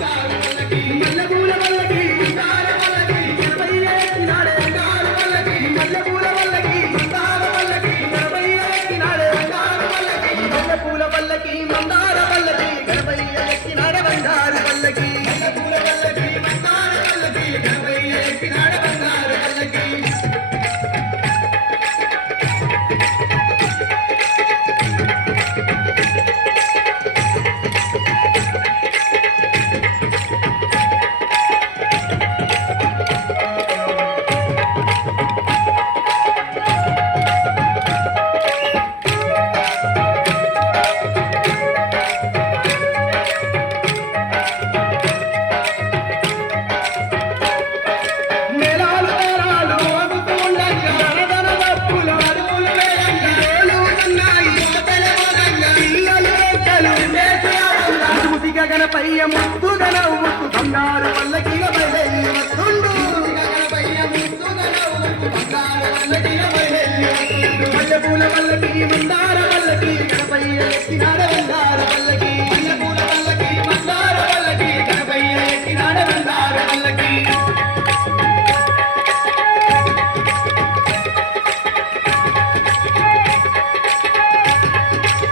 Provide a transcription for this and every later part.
మల్లెపూల వల్లకి మందార వల్లకి గణపయ్య ఎక్కినాడే బంగారు వల్లకి మల్లెపూల వల్లకి మందార వల్లకి గణపయ్య ఎక్కినాడే బంగారు వల్లకి మల్లెపూల వల్లకి మందార వల్లకి గణపయ్య ఎక్కినాడే బంగారు వల్లకి మల్లెపూల వల్లకి మందార వల్లకి గణపయ్య ఎక్కినాడే బంగారు వల్లకి గణపయ్య ముద్దుగా నవ్వుతూ బంగారు వల్లకిల బయలెల్లి వస్తుండు మల్లెపూల వల్లకి మందార వల్లకి గణపయ్య ఎక్కినాడ బంగారు వల్లకి మల్లెపూల వల్లకి మందార వల్లకి గణపయ్య ఎక్కినాడ బంగారు వల్లకి మందార వల్లకి గణపయ్య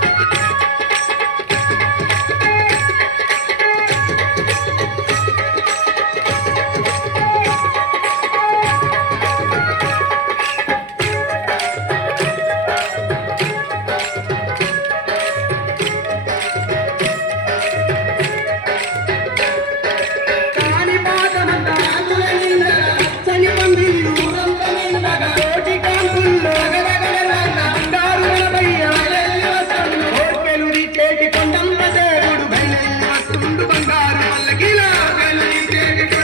ఎక్కినాడ బంగారు వల్లకి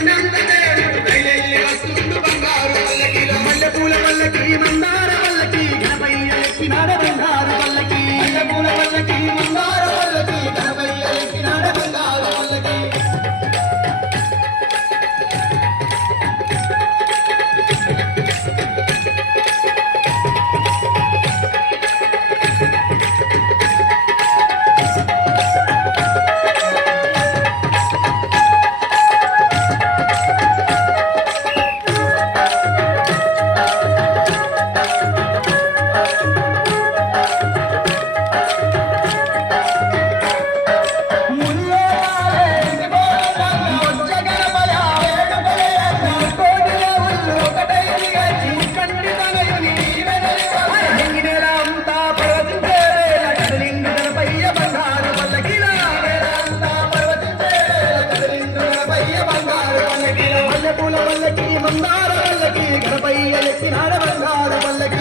మల్లెపూల వల్లకి మందార వల్లకి గణపయ్య ఎక్కినాడ బంగారు వల్లకి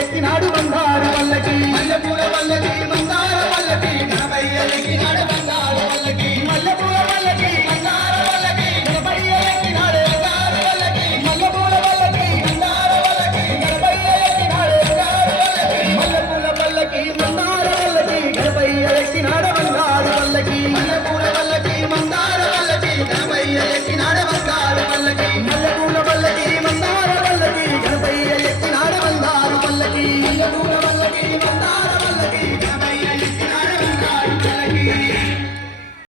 ఎక్కినాడు బంగారు వల్లకి మల్లెపూల వల్లకి